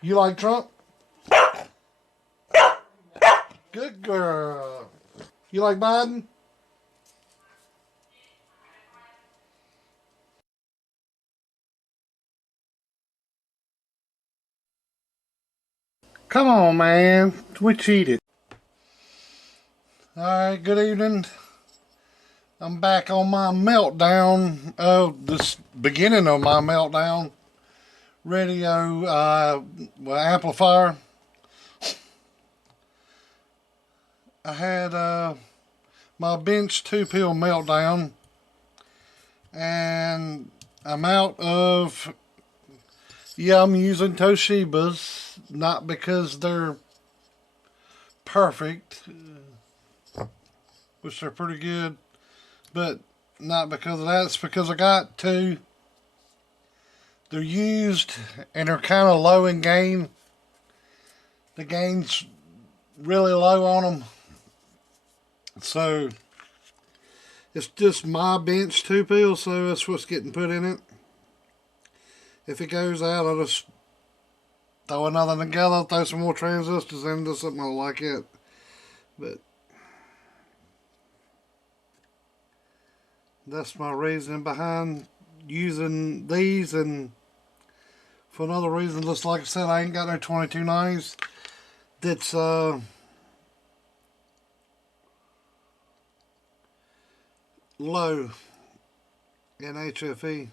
You like Trump? Good girl. You like Biden? Come on, man. We cheated. Alright, good evening. I'm back on my meltdown of this beginning of my meltdown radio amplifier. I had my bench 2 pill meltdown, and I'm out of. Yeah, I'm using Toshibas, not because they're perfect, which they're pretty good, but not because of that. It's because I got two. They're used and they're kind of low in gain. The gain's really low on them. So it's just my bench 2 pills, so that's what's getting put in it. If it goes out, I'll just throw another together, throw some more transistors into something like it. But that's my reason behind using these, and for another reason, just like I said, I ain't got no 2290s. That's low in HFE.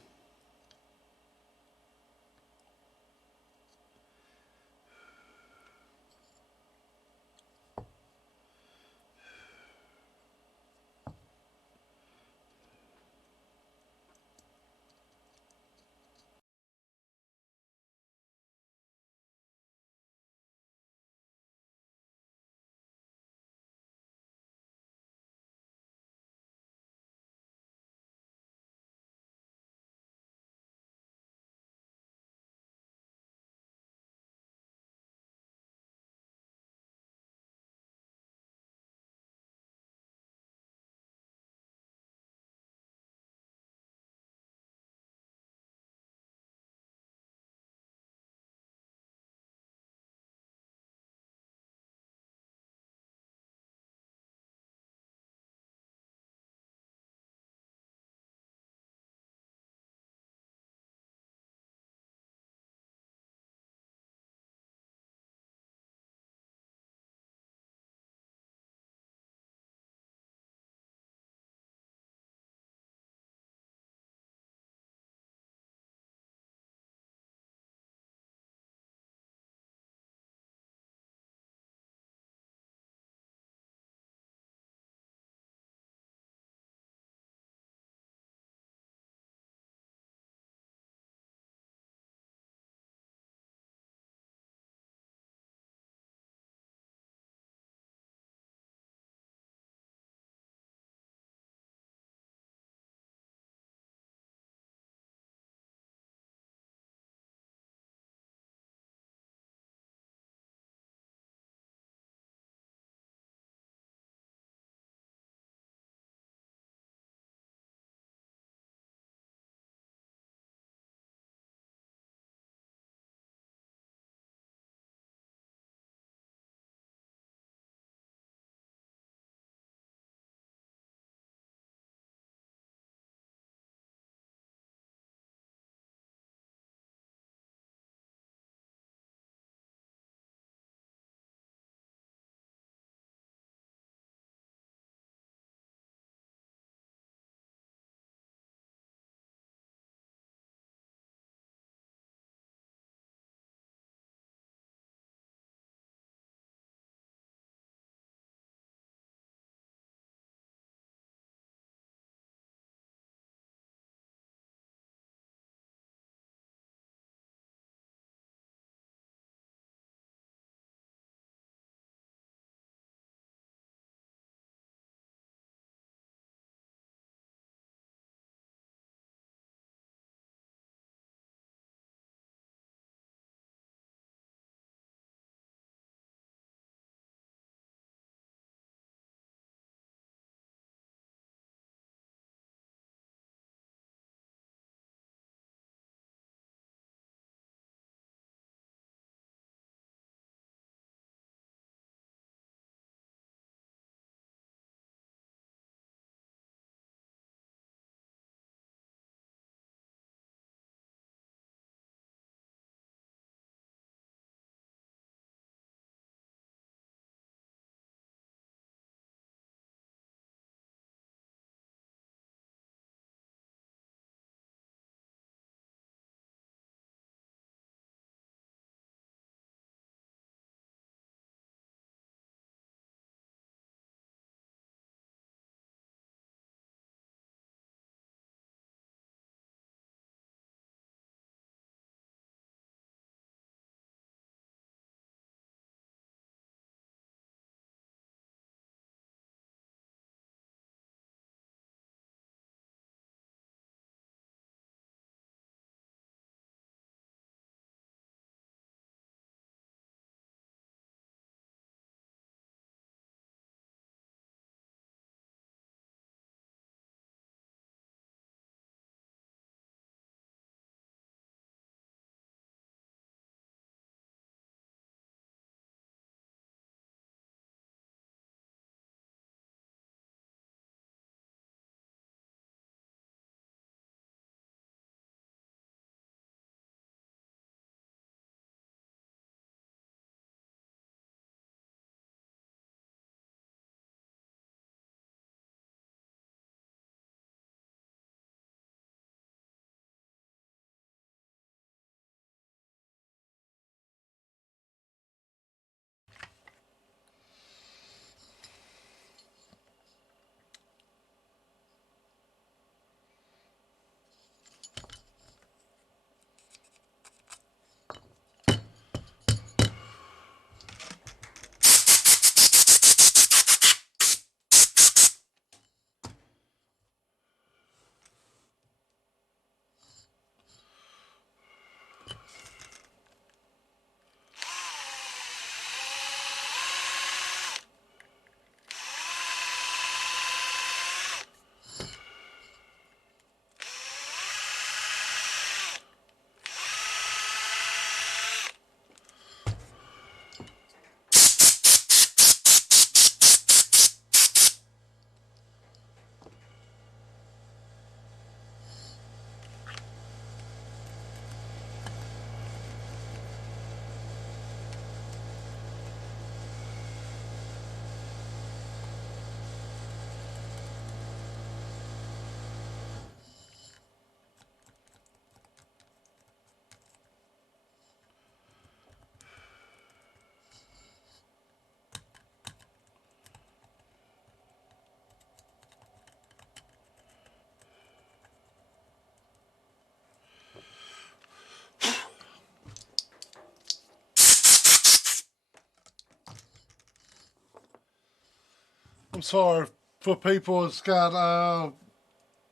I'm sorry for people that's got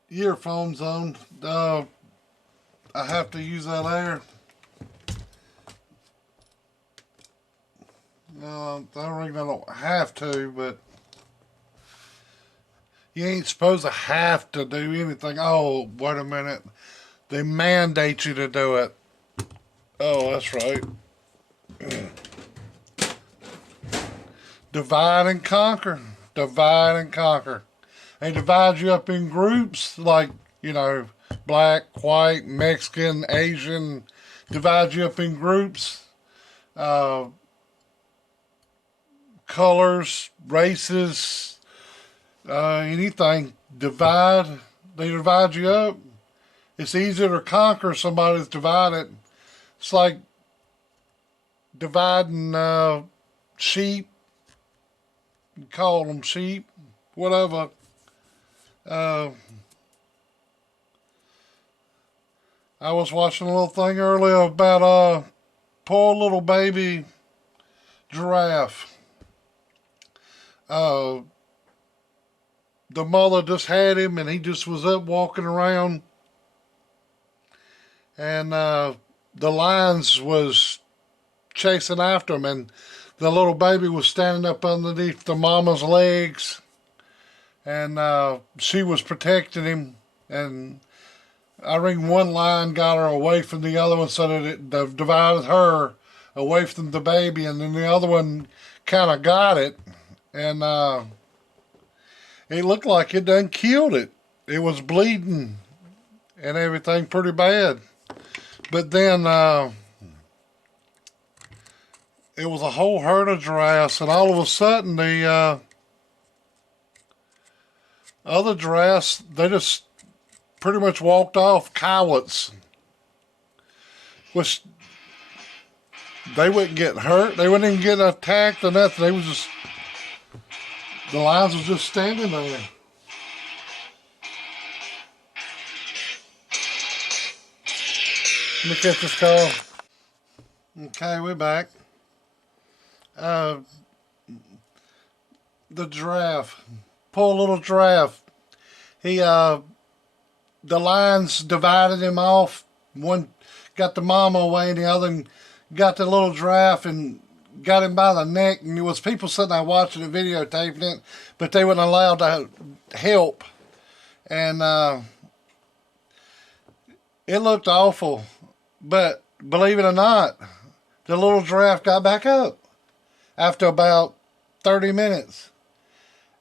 earphones on. I have to use that air. I reckon I don't have to, but you ain't supposed to have to do anything. Oh, wait a minute. They mandate you to do it. Oh, that's right. Divide and conquer. Divide and conquer. They divide you up in groups like, black, white, Mexican, Asian. Divide you up in groups. Uh, colors, races, anything. Divide. They divide you up. It's easier to conquer somebody that's divided. It's like dividing sheep. You call them sheep, whatever. I was watching a little thing earlier about a poor little baby giraffe. The mother just had him, and he just was up walking around, and the lions was chasing after him, and the little baby was standing up underneath the mama's legs, and she was protecting him, and I think one lion got her away from the other one so that it divided her away from the baby, and then the other one kind of got it, and it looked like it done killed it. It was bleeding and everything pretty bad. But then it was a whole herd of giraffes, and all of a sudden the other giraffes, they just pretty much walked off, cowards. Which they wouldn't get hurt. They wouldn't even get attacked or nothing. They was just, the lions was just standing there. Let me catch this call. Okay, we're back. The giraffe, poor little giraffe. He, the lions divided him off. One got the mama away, and the other got the little giraffe and got him by the neck. And there was people sitting there watching the videotaping it, but they weren't allowed to help. And it looked awful. But believe it or not, the little giraffe got back up after about 30 minutes.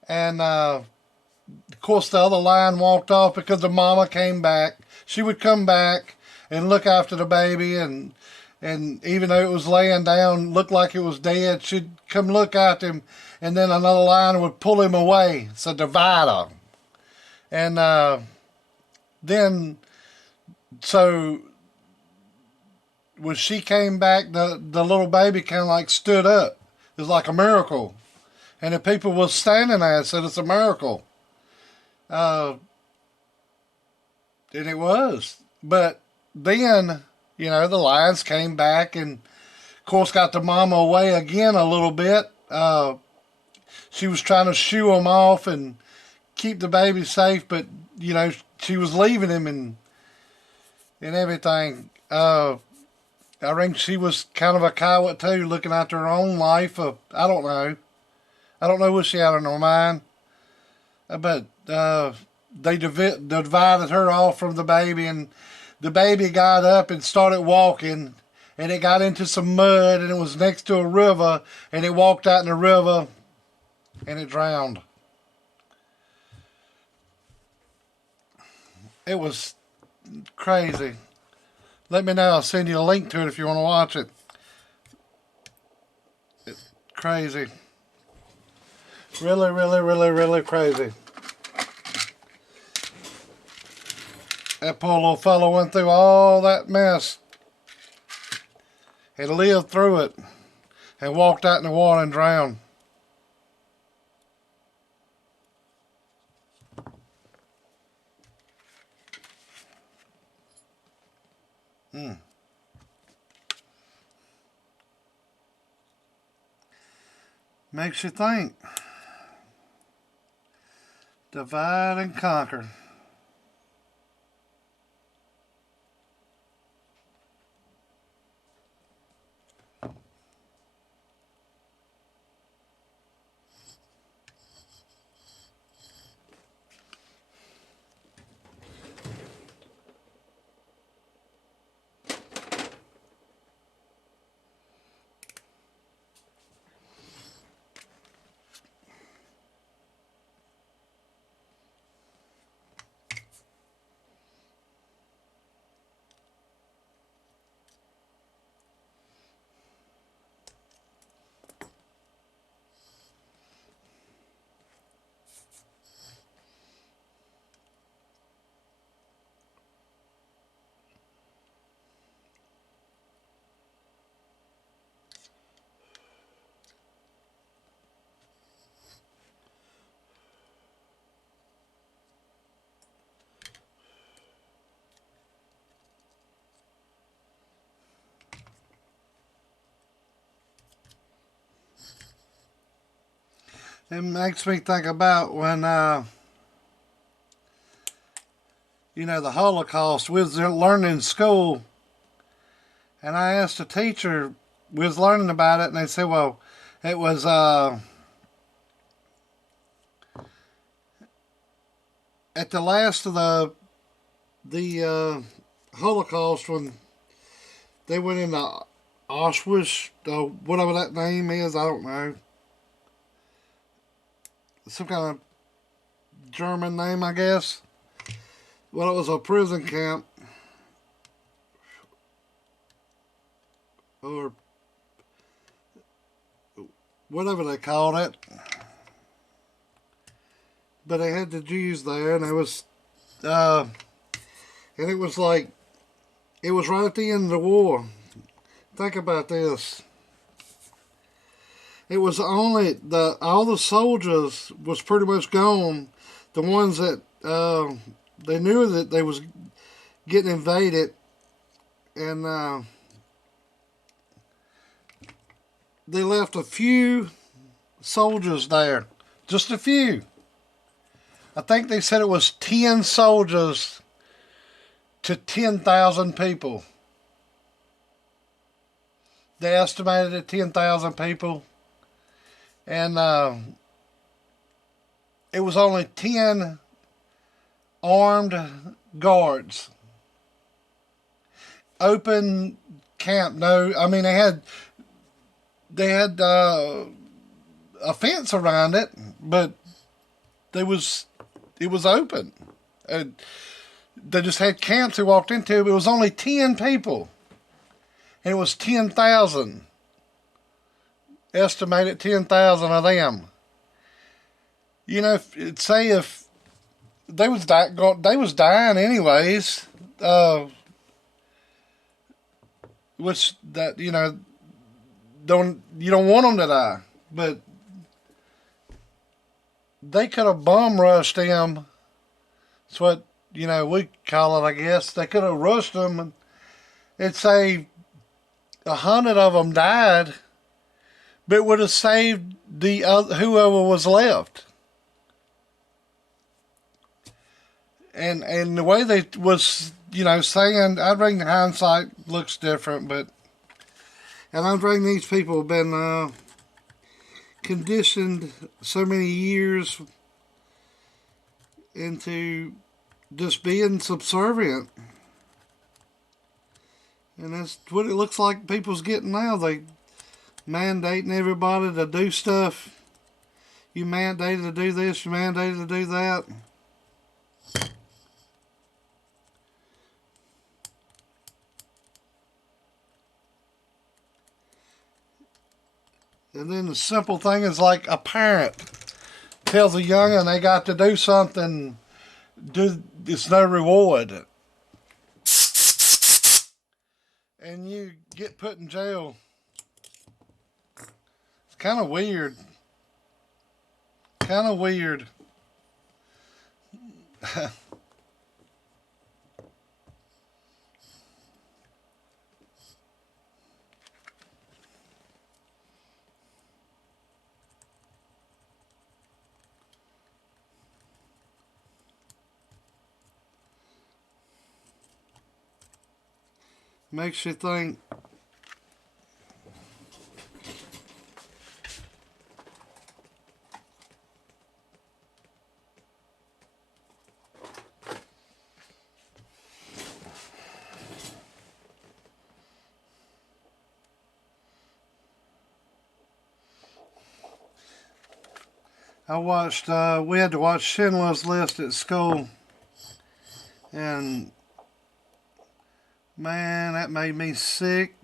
And of course the other lion walked off because the mama came back. She would come back and look after the baby, and even though it was laying down, looked like it was dead, she'd come look at him, and then another lion would pull him away. It's a divider. And then, so when she came back, the little baby kind of like stood up. It was like a miracle. And the people was standing there and said it's a miracle. And it was. But then, the lions came back and, of course, got the mama away again a little bit. She was trying to shoo him off and keep the baby safe, but, she was leaving him and everything. I think she was kind of a coward too, looking after her own life. I don't know. I don't know what she had in her mind. But they divided her off from the baby, and the baby got up and started walking, and it got into some mud, and it was next to a river, and it walked out in the river, and it drowned. It was crazy. Let me know. I'll send you a link to it if you want to watch it. It's crazy. Really, really, really, really crazy. That poor little fellow went through all that mess and lived through it and walked out in the water and drowned. Makes you think. Divide and conquer. It makes me think about when, the Holocaust. We was learning in school, and I asked a teacher, we was learning about it, and they said, well, it was, at the last of the Holocaust, when they went into Auschwitz, whatever that name is, I don't know. Some kind of German name, I guess. Well, it was a prison camp, or whatever they called it. But they had the Jews there, and it was right at the end of the war. Think about this. It was only all the soldiers was pretty much gone. The ones that they knew that they was getting invaded, and they left a few soldiers there, just a few. I think they said it was 10 soldiers to 10,000 people. They estimated at 10,000 people. And it was only 10 armed guards. Open camp. No, I mean they had a fence around it, but it was open. They just had camps they walked into. But it was only 10 people, and it was 10,000. Estimated 10,000 of them. Say if they was dying anyways, which that you don't want them to die, but they could have bum rushed them. That's what we call it, I guess. They could have rushed them, and it'd say 100 of them died. But it would have saved the whoever was left. And the way they was, saying, I think hindsight looks different, and I think these people have been conditioned so many years into just being subservient. And that's what it looks like people's getting now. They mandating everybody to do stuff. You mandated to do this, you mandated to do that. And then the simple thing is like a parent tells a young'un they got to do something, it's no reward. And you get put in jail. It's kind of weird. Kind of weird. Makes you think. I watched, we had to watch Schindler's List at school, and man, that made me sick.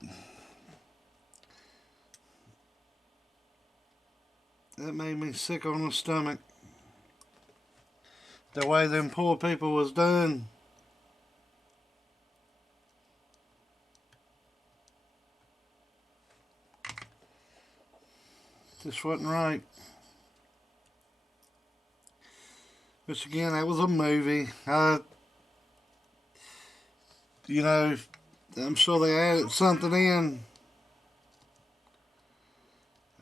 That made me sick on the stomach. The way them poor people was done. Just wasn't right. Which again, that was a movie. You know, I'm sure they added something in.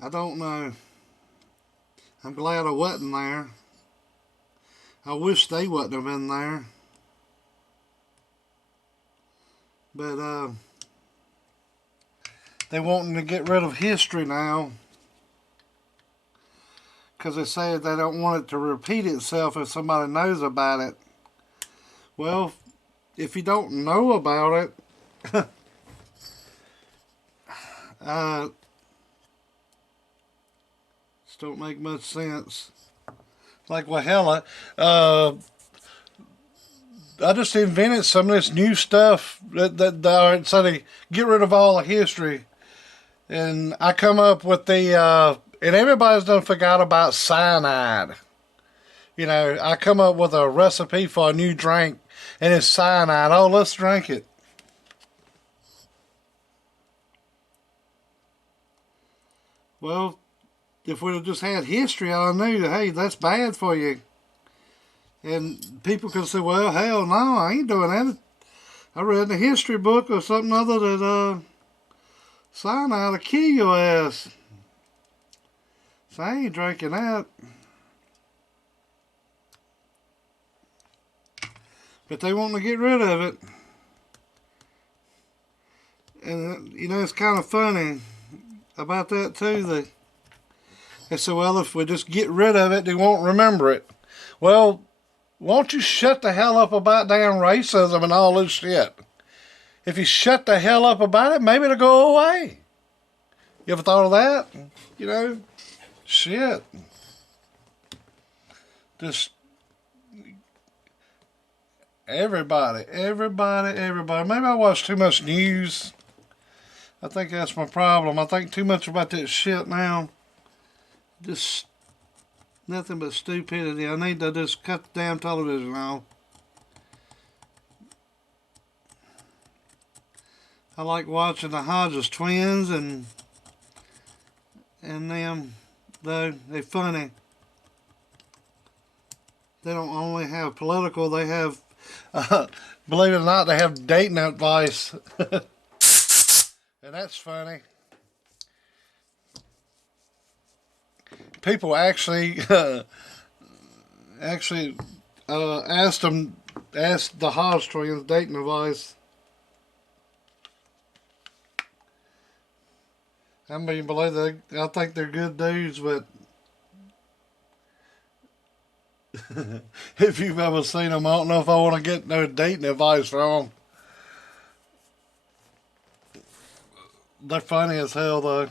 I don't know. I'm glad I wasn't there. I wish they wouldn't have been there. But they wanting to get rid of history now, because they say they don't want it to repeat itself if somebody knows about it. Well, if you don't know about it, just don't make much sense. Like, well, hell, I just invented some of this new stuff that so they get rid of all the history. And I come up with the, and everybody's done forgot about cyanide. You know, I come up with a recipe for a new drink, and it's cyanide. Oh, let's drink it. Well, if we'd have just had history, I knew that, hey, that's bad for you. And people could say, well, hell no, I ain't doing that. I read in a history book or something other that cyanide will kill your ass. So I ain't drinking that. But they want to get rid of it. And, you know, it's kind of funny about that too. They say, well, if we just get rid of it, they won't remember it. Well, won't you shut the hell up about damn racism and all this shit? If you shut the hell up about it, maybe it'll go away. You ever thought of that? You know, shit. Just everybody. Maybe I watch too much news. I think that's my problem. I think too much about that shit now. Just nothing but stupidity. I need to just cut the damn television off. I like watching the Hodges twins and them, though. They're funny. They don't only have political, they have, believe it or not, they have dating advice. And that's funny. People actually asked the Hodge twins dating advice. I mean, believe that. I think they're good dudes, but if you've ever seen them, I don't know if I want to get no dating advice from them. They're funny as hell, though.